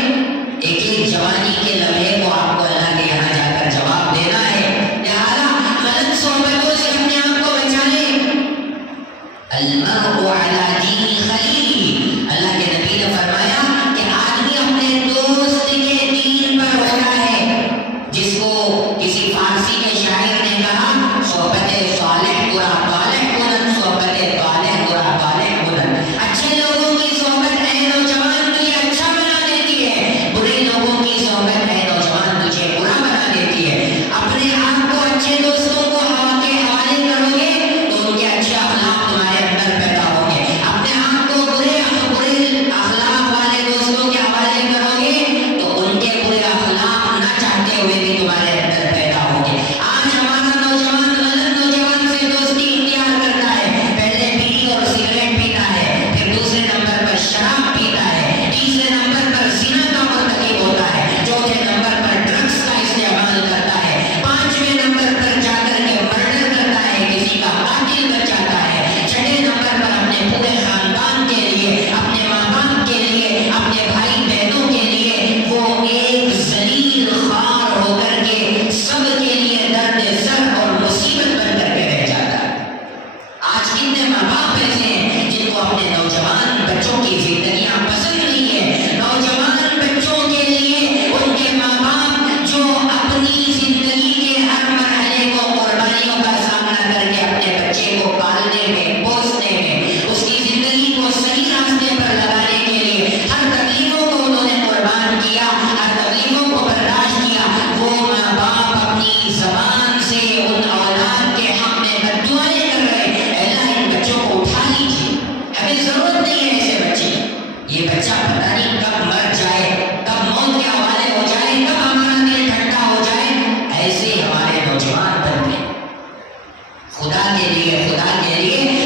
ایک ایک جوانی کے لمحے کو آپ کو اللہ کے یہاں جا کر جواب دینا ہے، لہذا غلط صحبتوں سے اپنے آپ کو بچائیں۔ المرء علی دین خلیل، اللہ کے نبی نے فرمایا کہ آدمی اپنے دوست کے دین پر ہوتا ہے، جس کو کسی فارسی کے شاعر نے کہا صحبت صالح برا طالح کنن، صحبت طالح برا طالح کنن۔ اچھے لوگوں کی صحبت اے نوجوان تجھے اچھا بنا دیتی ہے، برے لوگوں کی صحبت اے نوجوان تجھے برا بنا دیتی ہے۔ اپنے آپ کو اچھے دوستوں کو ہوا کے حوالے کرو گے تو ان کے اچھے اخلاق تمہارے اندر پیدا ہوں گے، اپنے آپ کو برے اخلاق والے دوستوں کے حوالے کرو گے تو ان کے برے اخلاق نہ چاہتے ہوئے بھی تمہارے اندر پیدا ہوں گے۔ آج ہمارا نوجوان غلط نوجوان سے دوستی اختیار کرتا ہے، پہلے بیڑی اور سگریٹ پیتا ہے، پھر دوسرے نمبر پر شراب پیتا ہے، تیسرے نمبر پر زنا کا مرتکب ہوتا ہے، چوتھے نمبر پر ڈرگس کا استعمال کرتا ہے، پانچویں نمبر پر جا کر کے مرڈر کرتا ہے، کسی کا قاتل بن جاتا ہے، چھٹے نمبر پر اپنے پورے خاندان کے لیے، اپنے ماں باپ کے لیے، اپنے بھائی بہنوں کے لیے وہ ایک ذلیل خوار ہو کر کے سب کے لیے درد سر اور مصیبت بن کر کے رہ جاتا ہے۔ آج کتنے ماں باپ ایسے ہیں جن کو اپنے نوجوان بچوں کی زندگیاں پسند نہیں ہے، نوجوان بچوں کے لیے ان کے ماں باپ جو اپنی زندگی کے ہر مرحلے کو قربانیوں کا سامنا کر کے اپنے بچے کو پالنے میں، پوسنے میں، اس کی زندگی کو صحیح راستے پر لگانے کے لیے ہر تکلیفوں کو انہوں نے قربان کیا، ہر تکلیفوں کو برداشت کیا، وہ ماں باپ اپنی زبان سے ان اولاد کے حق میں بددعائیں کر رہے ہیں، اے اللہ ان بچوں کو اٹھا لیجیے، ہمیں ضرورت نہیں ہے ایسے بچے، یہ بچہ پتہ نہیں کب مر جائے، کب موت کے حوالے ہو جائے، کب ہمارا دل ٹھنڈا ہو جائے، ایسے ہمارے نوجوان بنتے۔ خدا کے لیے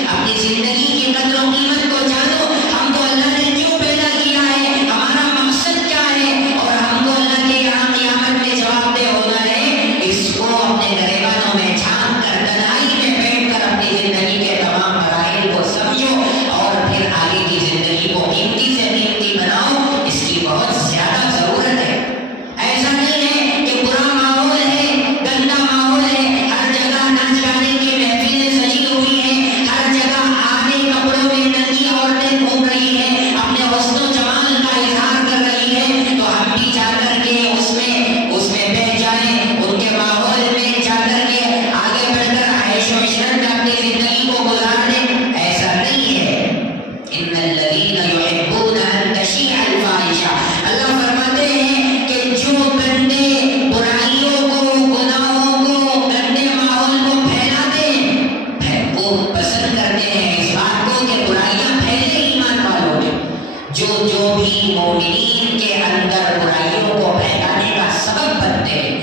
اپنی زندگی کی قدر و قیمت کو جانو، ہم کو اللہ نے کیوں پیدا کیا ہے، ہمارا مقصد کیا ہے، اور ہم کو اللہ کے یہاں قیامت میں جواب دہ ہونا ہے، اس کو اپنے گریبانوں میں جھانک کر تنہائی میں بیٹھ کر اپنی زندگی کے تمام مراحل کو سمجھو اور پھر آگے کی زندگی کو قیمتی سے قیمتی بناؤ، اس کی بہت زیادہ ضرورت ہے۔ ایسا نہیں ہے کہ برا ماحول ہے، گندا ماحول ہے، ہر جگہ ناچ گانے کی محفلیں سجی ہوئی ہیں، ہر جگہ آدھے کپڑوں میں ننگی عورتیں گھوم رہی ہیں، اپنے حسن و جمال کا اظہار کر رہی ہیں، تو ہم بھی جا کر کے اس میں بہ جائیں، ان کے ماحول میں جا کر کے آگے بڑھ کر عیش و عشرت میں اپنی زندگی کو گزار دیں، ایسا نہیں ہے۔ ان الذین یحبون ان تشیع الفاحشہ، اللہ فرماتے ہیں کہ جو بندے برائیوں کو، گناہوں کو، گندے ماحول کو پھیلاتے ہیں، وہ پسند کرتے ہیں اس بات کو کہ برائیاں پھیلے ایمان والوں میں، جو بھی مومنین کے اندر برائیوں کو پھیلانے کا سبب بنتے ہیں،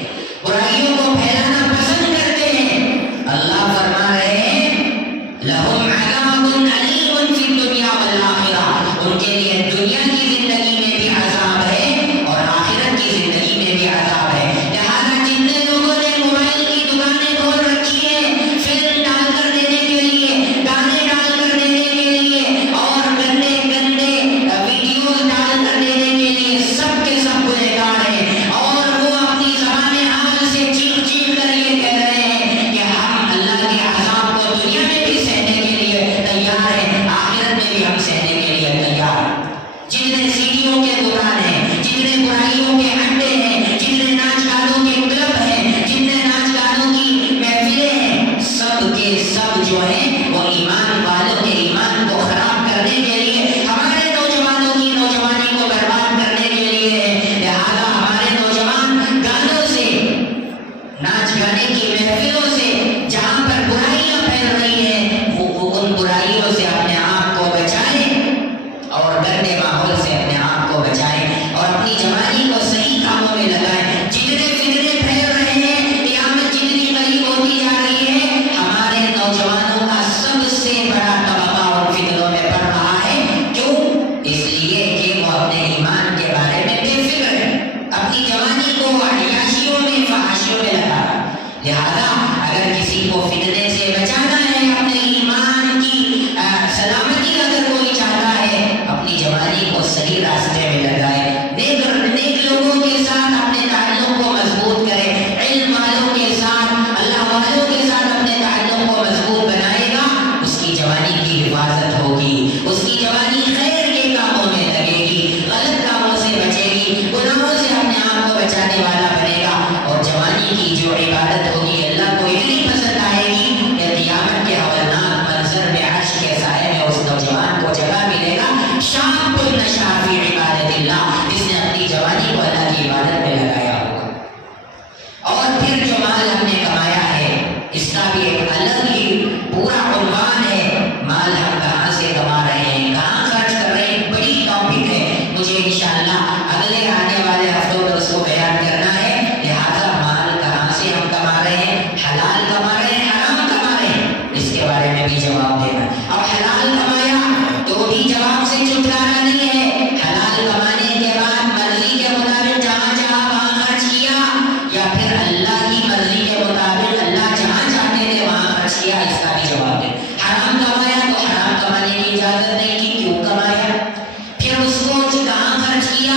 برائیوں کو پھیلانا پسند کرتے ہیں، اللہ فرما رہے ہیں لہم عذاب علیم فی الدنیا والآخرہ، ان کے لیے دنیا کی زندگی میں بھی عذاب ہے اور آخرت کی زندگی میں بھی عذاب ہے۔ لہذا جتنے لوگوں نے موبائل کی دکانیں کھول رکھی ہیں فلم ڈال کر دینے کے لیے، گانے ڈال کر دینے کے لیے اور گندے ویڈیوز ڈال کر دینے کے لیے، سب کے سب گنہگار ہیں، اور وہ اپنی زبان حال سے چیخ چیخ کر یہ کہہ رہے ہیں کہ ہم اللہ کے عذاب کو دنیا میں بھی سہنے کے لیے تیار ہیں، آخرت میں بھی ہم سہنے کے لیے تیار ہیں۔ جتنے سیڑھیوں کے دکان ہیں، جتنے برائیوں کے اڈے ہیں، جتنے ناچ گانوں کے کلب ہیں، جتنے ناچ گانوں کی محفلیں ہیں، سب کے سب جو ہیں وہ ایمان والوں کے ایمان کو خراب کرنے کے لیے، ہمارے نوجوانوں کی نوجوانی کو برباد کرنے کے لیے ہے۔ لہذا ہمارے نوجوان گانوں سے، ناچ گانے کی محفلوں سے، جہاں پر برائیاں پھیل رہی ہیں، وہ ان برائیوں سے اپنے آپ کو بچائیں اور گندے ماحول سے اپنے آپ کو بچائیں اور اپنی جوانی کو صحیح کاموں میں لگائیں۔ جتنے فتنے پھیل رہے ہیں، قیامت جتنی قریب ہوتی جا رہی ہے، ہمارے نوجوان لہذا اگر کسی کو فتنے سے بچانا ہے، اپنے ایمان کی سلامتی اگر کوئی چاہتا ہے، اپنی جوانی کو صحیح راستے میں لگائے، نیک لوگوں کے ساتھ اپنے تعلق کو مضبوط کرے، علم والوں کے ساتھ، اللہ والوں کے ساتھ اپنے تعلق کو مضبوط بنائے گا، اس کی جوانی کی حفاظت ہوگی، اس کی جوانی خیر کے کاموں میں لگے گی، غلط کاموں سے بچے گی، گناہوں سے اپنے آپ کو بچانے والا بنے گا، اور جوانی کی جو عبادت ہوگی اللہ کو اتنی پسند آئے گی کہ قیامت کے ہولناک منظر میں عرش کے سائے میں اس نوجوان کو جگہ ملے گا، شاب نشا فی عبادت اللہ، جس نے اپنی جوانی کو اللہ کی عبادت میں لگایا ہوگا۔ اور پھر جو مال ہم نے کمایا ہے، اس کا بھی ایک الگ ہی پورا عنوان ہے، مال ہم کہاں سے کما رہے ہیں، کہاں خرچ کر رہے ہیں، بڑی ٹاپک ہے، مجھے انشاءاللہ اگلے آنے والے ہفتوں میں اس کو بیان کرنا ہے۔ لہٰذا مال کہاں سے ہم کما رہے ہیں، حلال کما رہے ہیں، حرام کما رہے ہیں، اس کے بارے میں بھی جواب دینا۔ اب حلال کمایا تو بھی جواب سے چھٹکارا نہیں ہے، حلال کمانے کے بعد مرضی کے مطابق جہاں جہاں وہاں خرچ کیا، یا پھر اللہ کی مرضی کے مطابق اللہ جہاں چاہتے تھے وہاں خرچ کیا، اس کا بھی جواب دے۔ حرام کمایا تو حرام کمانے کی اجازت نہیں کی، کیوں کمایا، پھر اس کو کہاں خرچ کیا،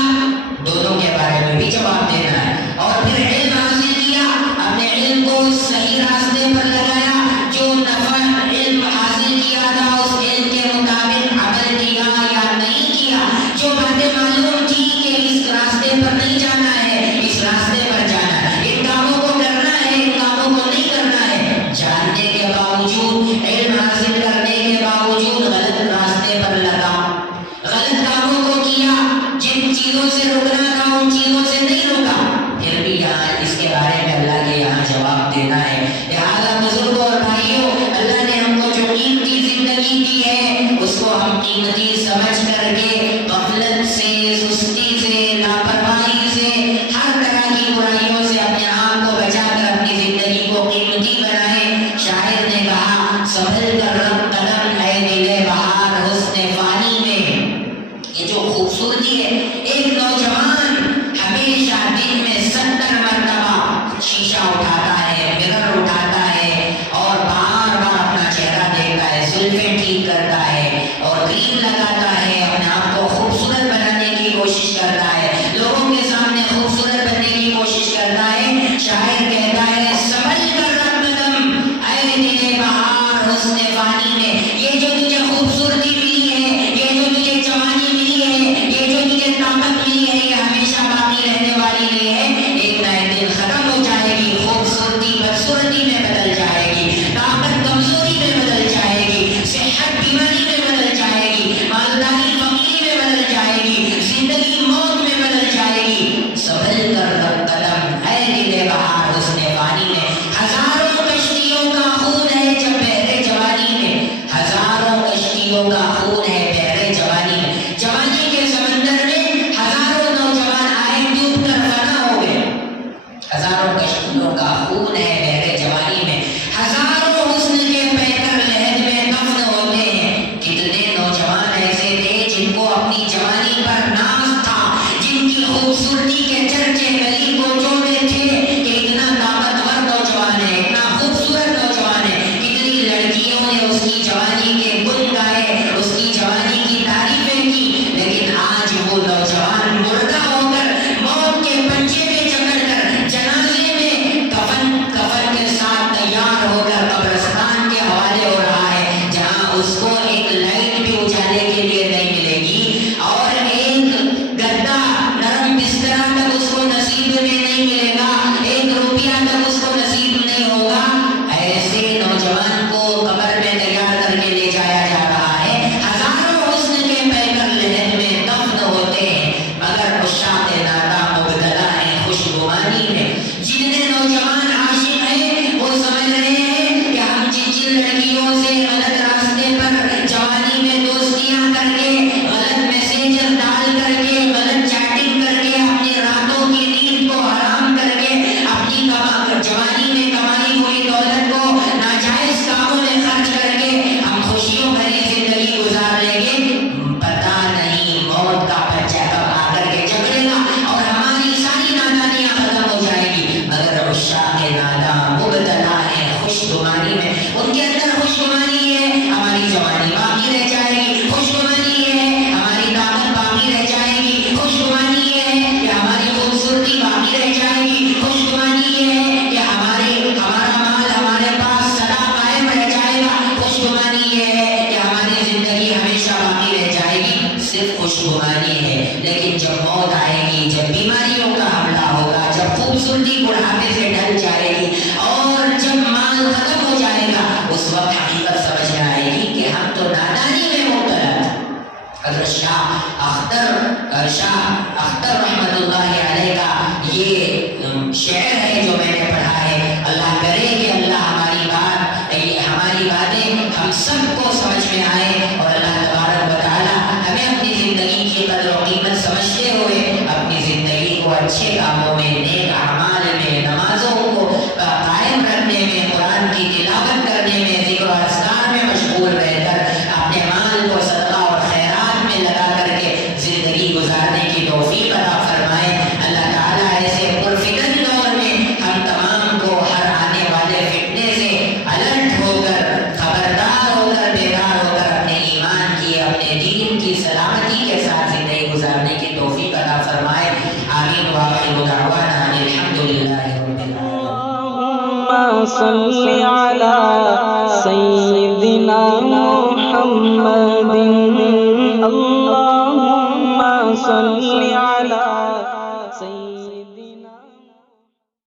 دونوں کے بارے میں بھی جواب دینا ہے۔ اور پھر علم حاصل کیا، اپنے علم کو صحیح راستے پر لگایا، جو نفع علم حاصل کیا تھا اس علم کے مطابق عمل کیا یا نہیں کیا، جو باتیں معلوم تھی کہ اس راستے پر نہیں جانا ہے، اس راستے پر جانا ہے، ان کاموں کو کرنا ہے، ان کاموں کو نہیں کرنا ہے، جاننے کے باوجود، علم حاصل کرنے کے باوجود غلط راستے پر لگا، غلط کاموں کو کیا، جن چیزوں سے رکنا تھا ان چیزوں سے نہیں رکا، پھر بھی یہاں اس کے بارے میں اللہ کے یہاں جواب دینا ہے۔ لہٰذا بزرگوں اور بھائیوں، اللہ نے ہم کو جو قیمتی زندگی دی ہے اس کو ہم قیمتی سمجھ کر کے غفلت سے، سستی سے، لاپرواہی سے، ہر طرح کی برائیوں سے اپنے آپ کو بچا کر اپنی زندگی کو قیمتی بنائیں۔ شاعر نے کہا سنبھل کر رکھ قدم ہے دل بہار حسن فانی میں، یہ جو خوبصورتی ہے، ایک نوجوان ہمیشہ دن میں 70 مرتبہ شیشہ اٹھاتا ہے، مرر اٹھاتا ہے، اور بار بار اپنا چہرہ دیکھتا ہے، زلفیں ٹھیک کرتا ہے اور کریم لگا ان کے اندر خوشگوانی ہے ہماری جوانی باقی رہ جائے گی، خوشگوانی ہے ہماری طاقت باقی رہ جائے گی، خوشگوانی ہے کہ ہماری خوبصورتی باقی رہ جائے گی، خوشگوانی ہے کہ ہمارا مال ہمارے پاس سدا قائم رہ جائے گا، خوشگوانی ہے کہ ہماری زندگی ہمیشہ باقی رہ جائے گی، صرف خوشگوانی ہے۔ لیکن جب موت آئے گی، جب بیماریوں کا حملہ ہوگا، جب خوبصورتی بڑھاپے سے ڈھل جائے گی اور جب مال ختم ہو جائے گا، اس وقت حقیقت سمجھ میں آئے گی کہ ہم تو نادانی میں مبتلا تھے۔ حضرت شاہ اختر رحمت اللہ علیہ کا یہ شعر ہے جو میں نے پڑھا ہے۔ اللہ کرے کہ اللہ ہماری باتیں ہم سب کو سمجھ میں آئے اور اللہ تبارک و تعالی ہمیں اپنی زندگی کی قدر و قیمت سمجھتے ہوئے اپنی زندگی کو اچھے کاموں میں، نیک اعمال میں، نمازوں کو قائم رکھنے میں، قرآن کی تلاوت کرنے میں، ذکر و اذکار میں مشغول رہ کر اپنے مال کو صدقہ اور خیرات میں لگا کر کے زندگی گزارنے کی توفیق عطا فرمائے۔ اللہ تعالیٰ ایسے پرفتن دور میں ہم تمام کو ہر آنے والے فتنے سے الرٹ ہو کر، خبردار ہو کر، بیدار ہو کر اپنے ایمان کی، اپنے دین کی سلامتی کے ساتھ زندگی گزارنے کی توفیق عطا فرمائے۔ آمین وآخر دعوانا ان الحمدللہ رب العالمین۔ اللهم صل على سيدنا